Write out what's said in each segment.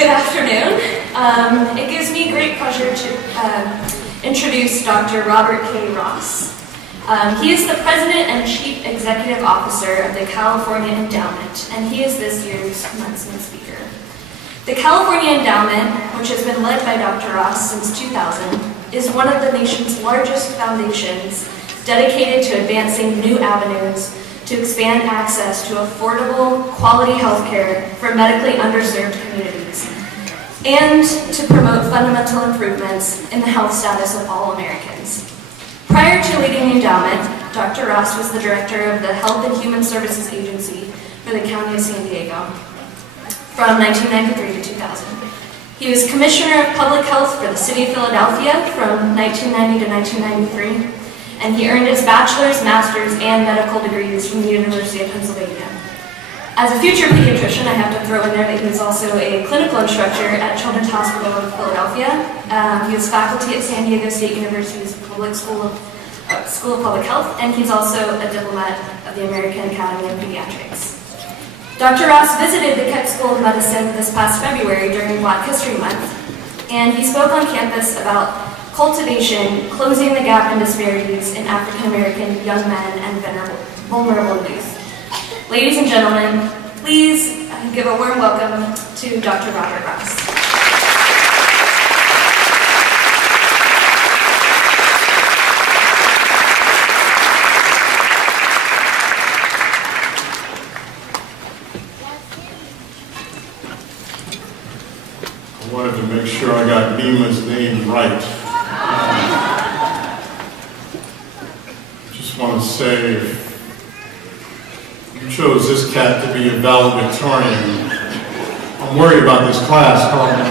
Good afternoon. It gives me great pleasure to introduce Dr. Robert K. Ross. He is the President and Chief Executive Officer of the California Endowment, and he is this year's commencement speaker. The California Endowment, which has been led by Dr. Ross since 2000, is one of the nation's largest foundations dedicated to advancing new avenues to expand access to affordable, quality healthcare for medically underserved communities, and to promote fundamental improvements in the health status of all Americans. Prior to leading the endowment, Dr. Ross was the director of the Health and Human Services Agency for the County of San Diego from 1993 to 2000. He was Commissioner of Public Health for the City of Philadelphia from 1990 to 1993, and he earned his bachelor's, master's, and medical degrees from the University of Pennsylvania. As a future pediatrician, I have to throw in there that he's also a clinical instructor at Children's Hospital of Philadelphia. He is faculty at San Diego State University's School of Public Health, and he's also a diplomat of the American Academy of Pediatrics. Dr. Ross visited the Keck School of Medicine this past February during Black History Month, and he spoke on campus about cultivation, closing the gap in disparities in African-American young men and vulnerable youth. Ladies and gentlemen, please give a warm welcome to Dr. Robert Ross. I wanted to make sure I got Nima's name right. Just want to say, if you chose this cat to be a valedictorian, I'm worried about this class, Carmen.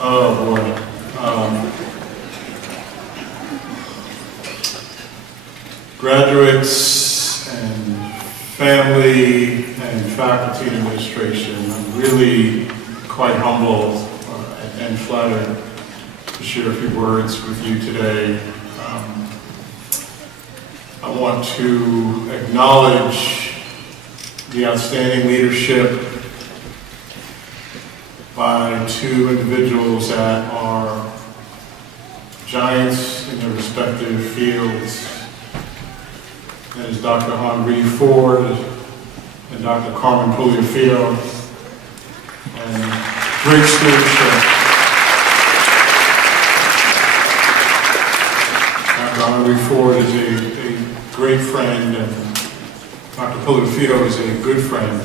Oh boy. Graduates and family and faculty and administration, I'm really quite humbled and flattered to share a few words with you today. I want to acknowledge the outstanding leadership by two individuals that are giants in their respective fields. That is Dr. Henry Ford and Dr. Carmen Puliafito, and great stewardship. Dr. Henry Ford is a great friend, and Dr. Puliafito is a good friend.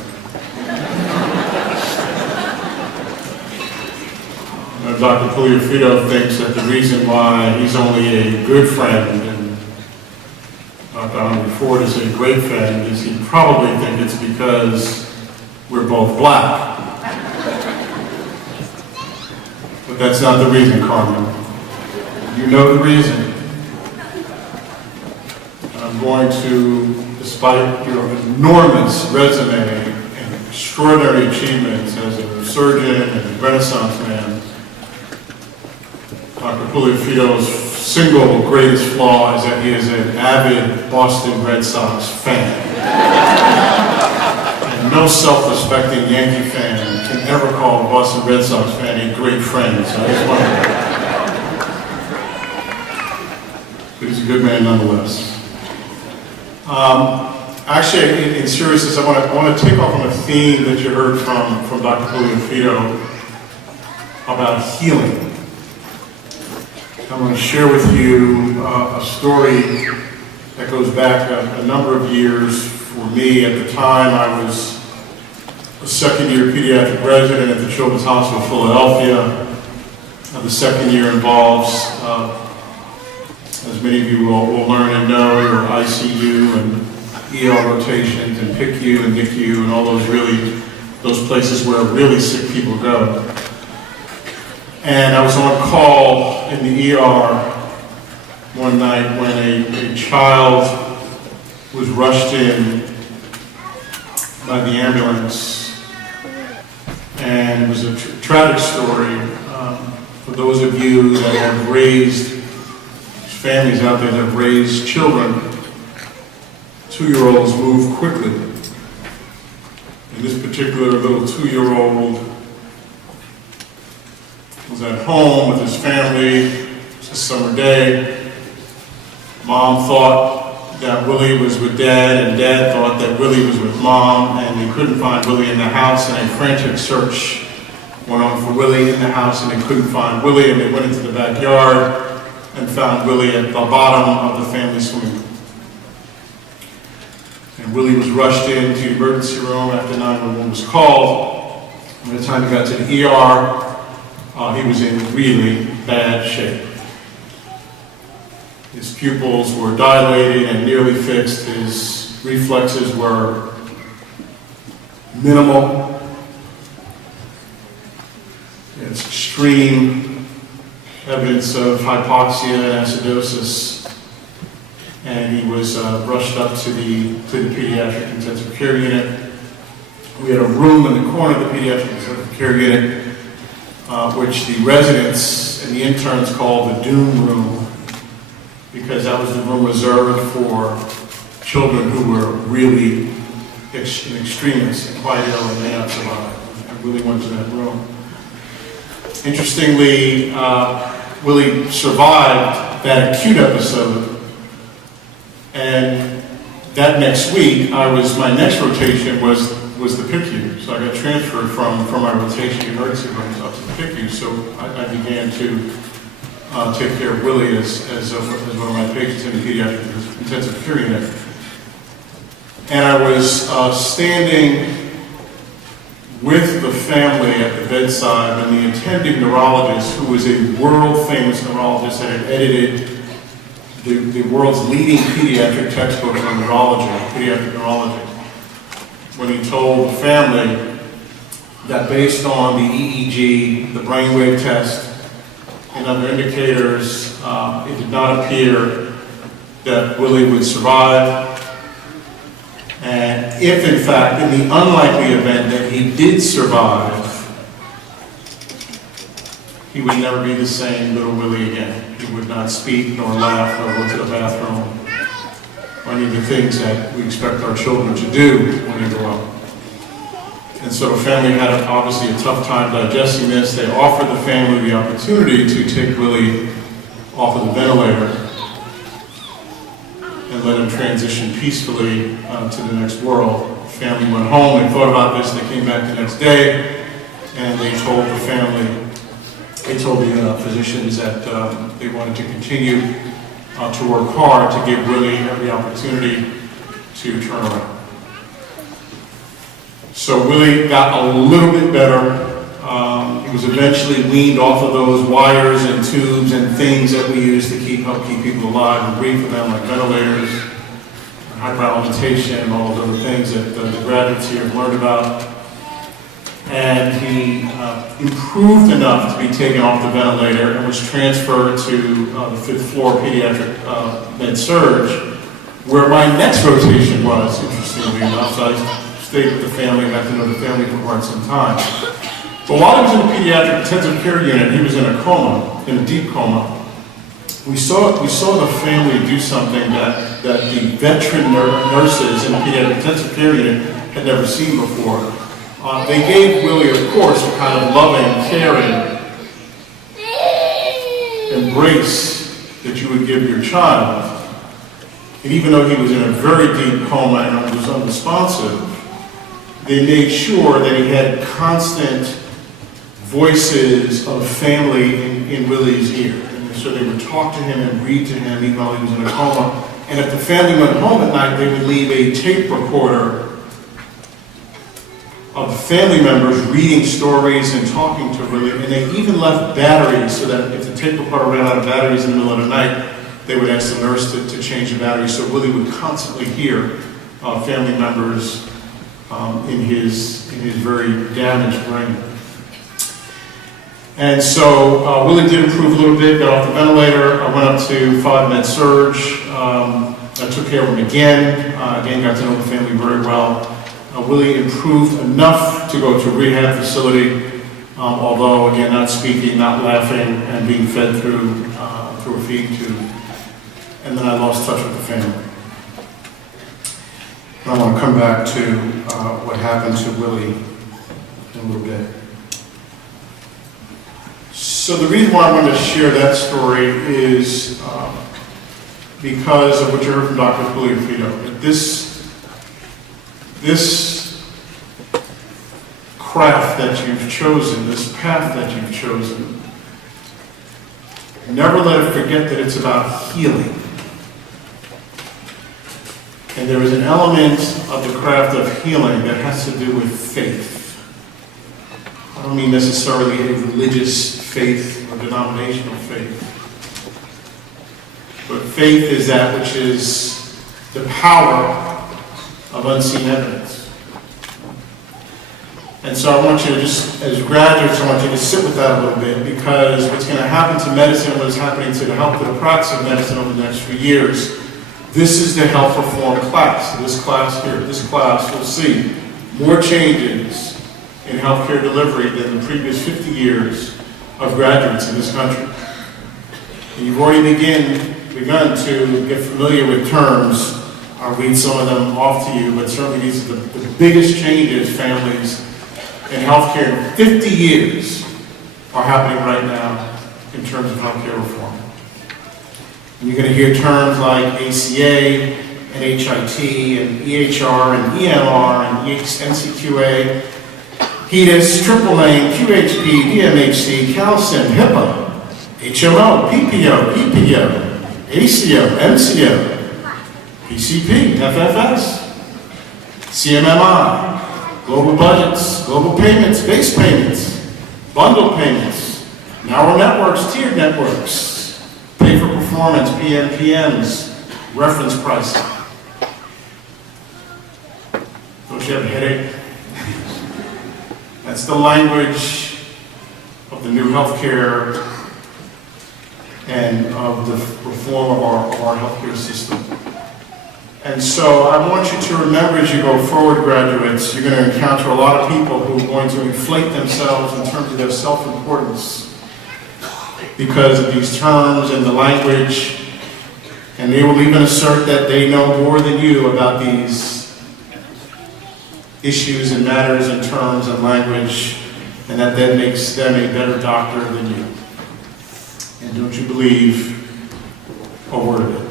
Dr. Puliafito thinks that the reason why he's only a good friend and Dr. Henry Ford is a great friend is he probably thinks it's because we're both black. But that's not the reason, Carmen. You know the reason. I'm going to, despite your enormous resume and extraordinary achievements as a surgeon and a Renaissance man, Dr. Puliafito's single greatest flaw is that he is an avid Boston Red Sox fan. And no self-respecting Yankee fan can ever call a Boston Red Sox fan a great friend, so I just wanted to... But he's a good man nonetheless. Actually, in seriousness, I want to take off on a theme that you heard from Dr. Puliafito about healing. I want to share with you a story that goes back a number of years for me. At the time, I was a second-year pediatric resident at the Children's Hospital of Philadelphia. The second year involves, as many of you will learn and know, your ICU and ER rotations and PICU and NICU and all those places where really sick people go. And I was on call in the ER one night when a child was rushed in by the ambulance. And it was a tragic story. For those of you that have raised families out there that have raised children, 2-year-olds move quickly. And this particular little 2-year-old was at home with his family. It was a summer day. Mom thought that Willie was with Dad, and Dad thought that Willie was with Mom, and they couldn't find Willie in the house, and a frantic search went on for Willie in the house, and they couldn't find Willie, and they went into the backyard and found Willie at the bottom of the family swimming pool. And Willie was rushed into the emergency room after 911 was called. By the time he got to the ER, he was in really bad shape. His pupils were dilated and nearly fixed. His reflexes were minimal. It's extreme evidence of hypoxia and acidosis. And he was rushed up to the pediatric intensive care unit. We had a room in the corner of the pediatric intensive care unit, which the residents and the interns called the doom room, because that was the room reserved for children who were really extremists and quite ill and may not survive. I really went to that room. Interestingly, Willie survived that acute episode. And that next week, my next rotation was the PICU. So I got transferred from my rotation in emergency rooms up to the PICU. So I began to take care of Willie as one of my patients in the pediatric intensive care unit. And I was standing with the family at the bedside when the attending neurologist, who was a world-famous neurologist that had edited the world's leading pediatric textbook on neurology, pediatric neurology, when he told the family that based on the EEG, the brainwave test, and other indicators, it did not appear that Willie would survive. And if, in fact, in the unlikely event that he did survive, he would never be the same little Willie again. He would not speak, nor laugh, nor go to the bathroom, or any of the things that we expect our children to do when they grow up. And so the family had obviously a tough time digesting this. They offered the family the opportunity to take Willie off of the ventilator and let him transition peacefully to the next world. The family went home, they thought about this, they came back the next day, and they told the family, they told the physicians that they wanted to continue to work hard to give Willie every opportunity to turn around. So Willie got a little bit better. He was eventually weaned off of those wires and tubes and things that we use to help keep people alive and breathe for them, like ventilators, hyperalimentation, and all those other things that the graduates here have learned about. And he improved enough to be taken off the ventilator and was transferred to the 5th floor pediatric med-surg, where my next rotation was, interestingly enough. So I stayed with the family, got to know the family for quite some time. But while he was in the pediatric intensive care unit, he was in a coma, in a deep coma. We saw the family do something that the veteran nurses in the pediatric intensive care unit had never seen before. They gave Willie, of course, a kind of loving, caring embrace that you would give your child. And even though he was in a very deep coma and was unresponsive, they made sure that he had constant voices of family in Willie's ear. And so they would talk to him and read to him even while he was in a coma. And if the family went home at night, they would leave a tape recorder of family members reading stories and talking to Willie. And they even left batteries so that if the tape recorder ran out of batteries in the middle of the night, they would ask the nurse to change the batteries. So Willie would constantly hear family members in his very damaged brain. And so Willie did improve a little bit, got off the ventilator. I went up to 5 med-surg. I took care of him again. Again, got to know the family very well. Willie improved enough to go to a rehab facility, although, again, not speaking, not laughing, and being fed through a feeding tube. And then I lost touch with the family. I want to come back to what happened to Willie in a little bit. So the reason why I wanted to share that story is because of what you heard from Dr. Puliafito. This craft that you've chosen, this path that you've chosen, never let it forget that it's about healing. And there is an element of the craft of healing that has to do with faith. I don't mean necessarily a religious faith or denominational faith. But faith is that which is the power of unseen evidence. And so I want you to just, as graduates, I want you to sit with that a little bit, because what's going to happen to medicine, what is happening to the health of the practice of medicine over the next few years, this is the health reform class. This class here, this class will see more changes in healthcare delivery than the previous 50 years of graduates in this country. And you've already begun to get familiar with terms. I'll read some of them off to you, but certainly these are the biggest changes, families, in healthcare in 50 years are happening right now in terms of healthcare reform. And you're going to hear terms like ACA and HIT and EHR and EMR and NCQA, HEDIS, Triple Aim, QHP, DMHC, CalSIM, HIPAA, HMO, PPO, EPO, ACO, MCO, PCP, FFS, CMMI, global budgets, global payments, base payments, bundle payments, narrow networks, tiered networks, pay for performance, PMPMs, reference pricing. Don't you have a headache? That's the language of the new healthcare and of the reform of our healthcare system. And so I want you to remember, as you go forward, graduates, you're going to encounter a lot of people who are going to inflate themselves in terms of their self-importance because of these terms and the language, and they will even assert that they know more than you about these issues and matters and terms and language, and that makes them a better doctor than you. And don't you believe a word of it.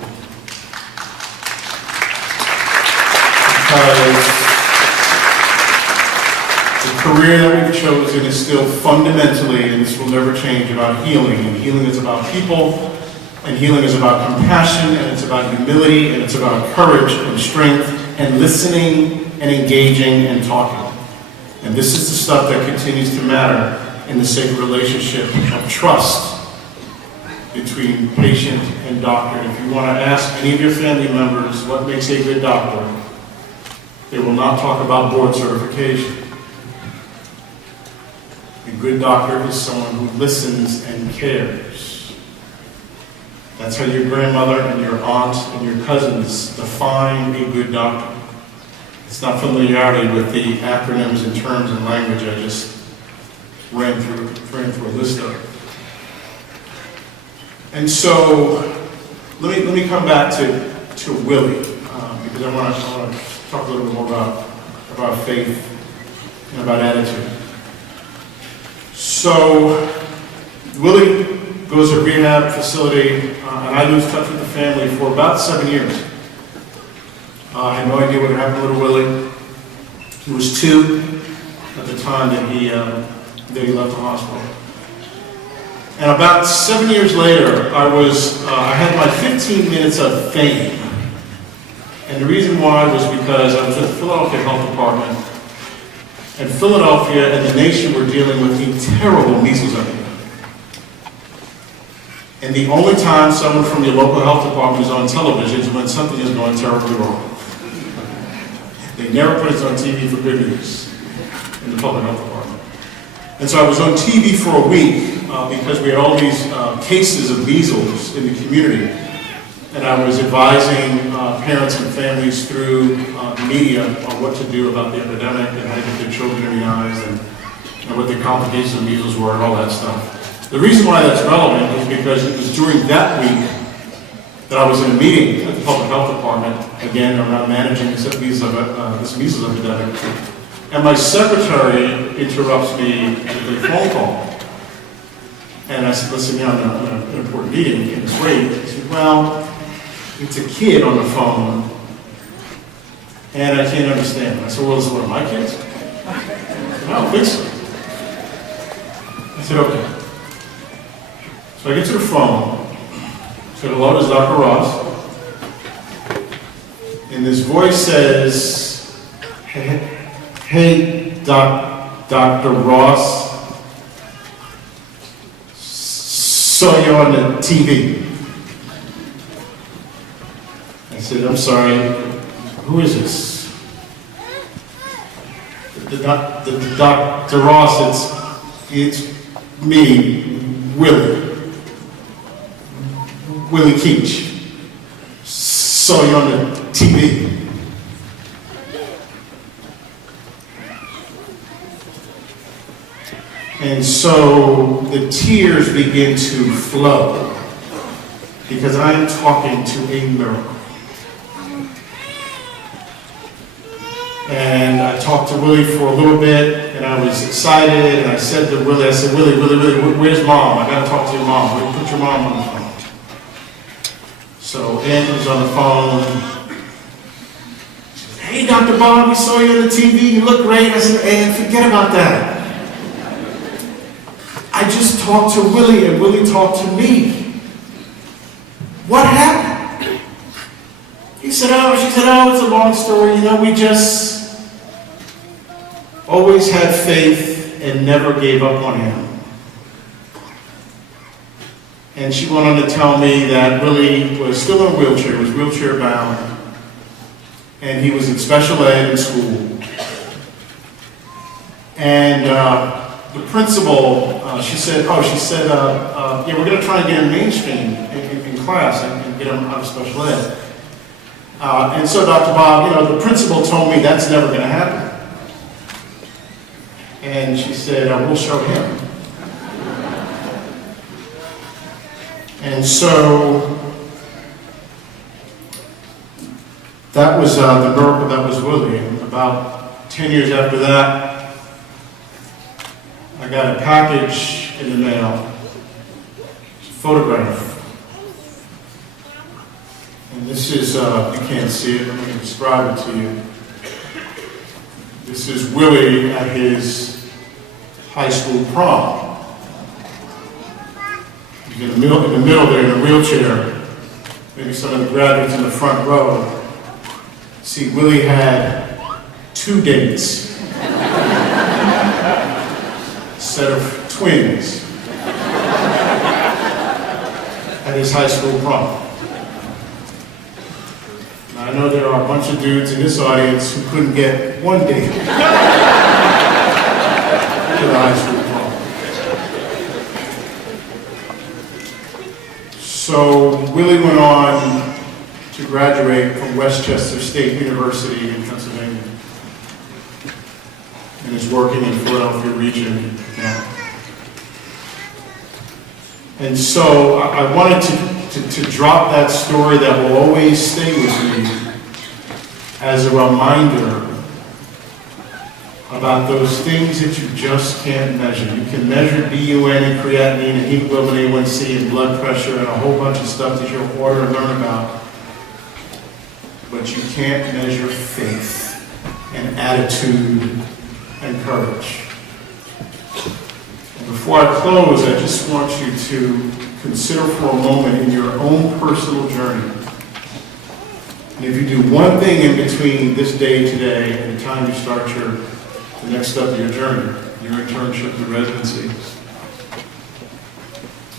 Because the career that we've chosen is still fundamentally, and this will never change, about healing. And healing is about people, and healing is about compassion, and it's about humility, and it's about courage and strength, and listening and engaging and talking. And this is the stuff that continues to matter in the sacred relationship of trust between patient and doctor. If you want to ask any of your family members what makes a good doctor, they will not talk about board certification. A good doctor is someone who listens and cares. That's how your grandmother and your aunt and your cousins define a good doctor. It's not familiarity with the acronyms and terms and language I just ran through a list of. And so let me come back to Willie, because I want to talk a little bit more about faith and about attitude. So Willie goes to a rehab facility, and I lose touch with the family for about 7 years. I had no idea what had happened to little Willie. He was 2 at the time that he left the hospital. And about 7 years later, I had my 15 minutes of fame. And the reason why was because I was with the Philadelphia Health Department, and Philadelphia and the nation were dealing with a terrible measles epidemic. And the only time someone from your local health department is on television is when something is going terribly wrong. They never put us on TV for good news in the public health department. And so I was on TV for a week because we had all these cases of measles in the community. And I was advising parents and families through the media on what to do about the epidemic and how to get their children immunized and what the complications of measles were and all that stuff. The reason why that's relevant is because it was during that week that I was in a meeting at the Public Health Department, again, around managing this measles epidemic. And my secretary interrupts me with a phone call. And I said, listen, I'm in an important meeting, and it's great. He said, well, it's a kid on the phone, and I can't understand. I said, well, is it one of my kids? I don't think so. I said, okay. So I get to the phone. I said, hello, this is Dr. Ross. And this voice says, hey, Dr. Ross, saw you on the TV. I said, I'm sorry, who is this? The Dr. Ross, it's me, Willie Keech. Saw you on the TV. And so the tears begin to flow because I am talking to a miracle. And I talked to Willie for a little bit, and I was excited, and I said to Willie, Willie, where's Mom? I gotta talk to your mom. Put your mom on the phone. So Angela's on the phone. She says, hey, Dr. Bob, we saw you on the TV, you look great. I said, Ann, forget about that. I just talked to Willie, and Willie talked to me. What happened? She said, it's a long story. We just always had faith and never gave up on him. And she went on to tell me that Willie was still in a wheelchair, was wheelchair bound, and he was in special ed in school. And the principal, she said, yeah, we're going to try and get him mainstream in class and get him out of special ed. And so, Dr. Bob, the principal told me that's never going to happen. And she said, we'll show him. And so, that was the miracle that was Willie. And about 10 years after that, I got a package in the mail, a photograph. And this is, you can't see it, let me describe it to you. This is Willie at his high school prom. He's in the middle there in a wheelchair. Maybe some of the graduates in the front row. See, Willie had 2 dates. A set of twins at his high school prom. I know there are a bunch of dudes in this audience who couldn't get 1 date to the high school prom. So Willie went on to graduate from Westchester State University in Pennsylvania and is working in the Philadelphia region now. And so I wanted to drop that story that will always stay with me as a reminder about those things that you just can't measure. You can measure BUN and creatinine and hemoglobin A1C and blood pressure and a whole bunch of stuff that you'll order and learn about. But you can't measure faith and attitude and courage. And before I close, I just want you to consider for a moment in your own personal journey. And if you do one thing in between this day today and the time you start the next step of your journey, your internship, your residency,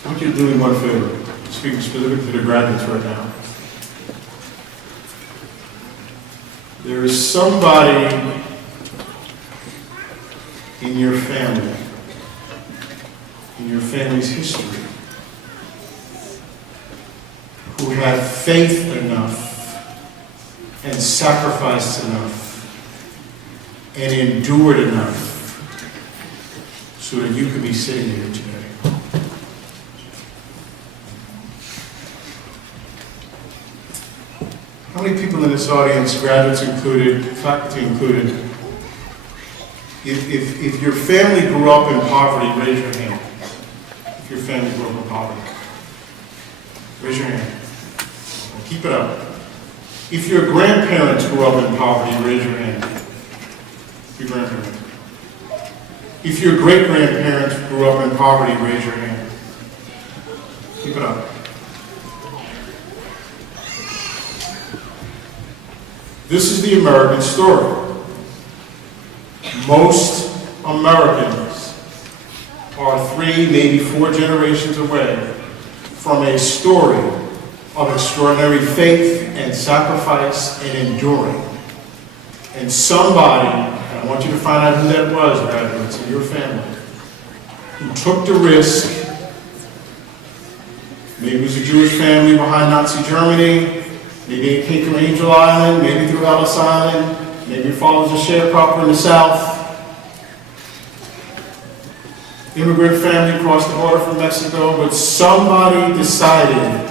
I want you to do me one favor, speaking specifically to the graduates right now. There is somebody in your family, in your family's history, who had faith enough and sacrificed enough and endured enough so that you could be sitting here today. How many people in this audience, graduates included, faculty included, if your family grew up in poverty, raise your hand. If your family grew up in poverty, raise your hand. Keep it up. If your grandparents grew up in poverty, raise your hand. Your grandparents. If your great-grandparents grew up in poverty, raise your hand. Keep it up. This is the American story. Most Americans are 3, maybe 4 generations away from a story of extraordinary faith and sacrifice and enduring. And somebody, and I want you to find out who that was, graduates, in your family, who took the risk. Maybe it was a Jewish family behind Nazi Germany, maybe it came through Angel Island, maybe through Ellis Island, maybe your father's a sharecropper in the South. Immigrant family across the border from Mexico, but somebody decided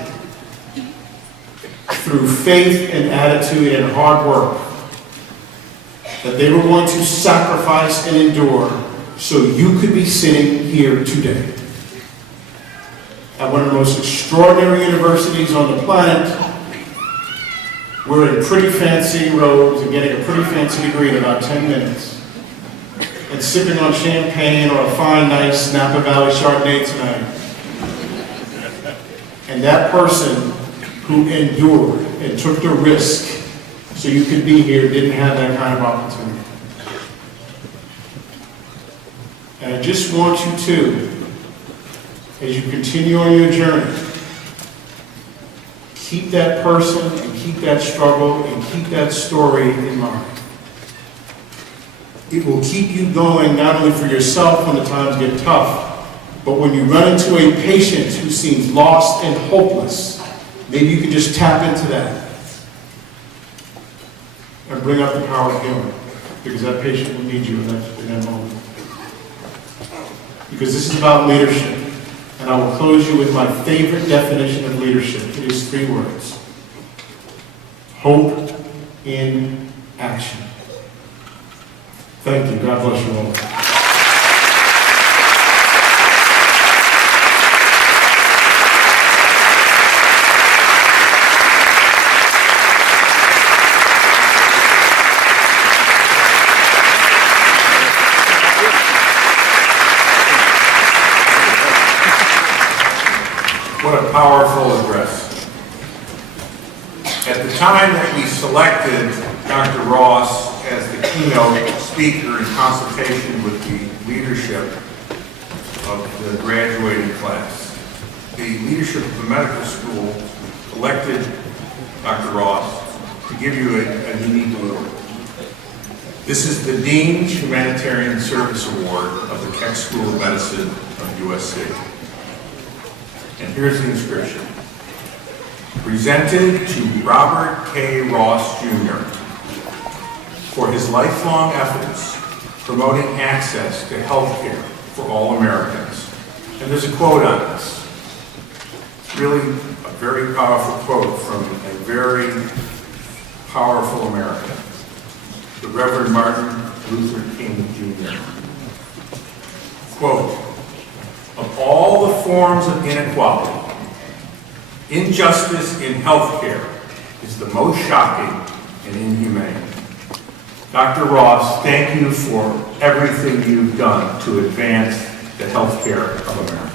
through faith and attitude and hard work that they were going to sacrifice and endure so you could be sitting here today. At one of the most extraordinary universities on the planet, we're in pretty fancy robes and getting a pretty fancy degree in about 10 minutes. And sipping on champagne or a fine, nice Napa Valley Chardonnay tonight. And that person who endured and took the risk so you could be here didn't have that kind of opportunity. And I just want you to, as you continue on your journey, keep that person and keep that struggle and keep that story in mind. It will keep you going not only for yourself when the times get tough, but when you run into a patient who seems lost and hopeless, maybe you can just tap into that and bring up the power of healing, because that patient will need you in that moment. Because this is about leadership. And I will close you with my favorite definition of leadership. It is 3 words. Hope in action. Thank you. God bless you all. What a powerful address. At the time that we selected Dr. Ross as the keynote speaker in consultation with the leadership of the graduating class, the leadership of the medical school elected Dr. Ross to give you a unique award. This is the Dean's Humanitarian Service Award of the Keck School of Medicine of USC. And here's the inscription. Presented to Robert K. Ross, Jr. for his lifelong efforts promoting access to health care for all Americans. And there's a quote on this. It's really a very powerful quote from a very powerful American, the Reverend Martin Luther King, Jr. Quote, of all the forms of inequality, injustice in healthcare is the most shocking and inhumane. Dr. Ross, thank you for everything you've done to advance the healthcare of America.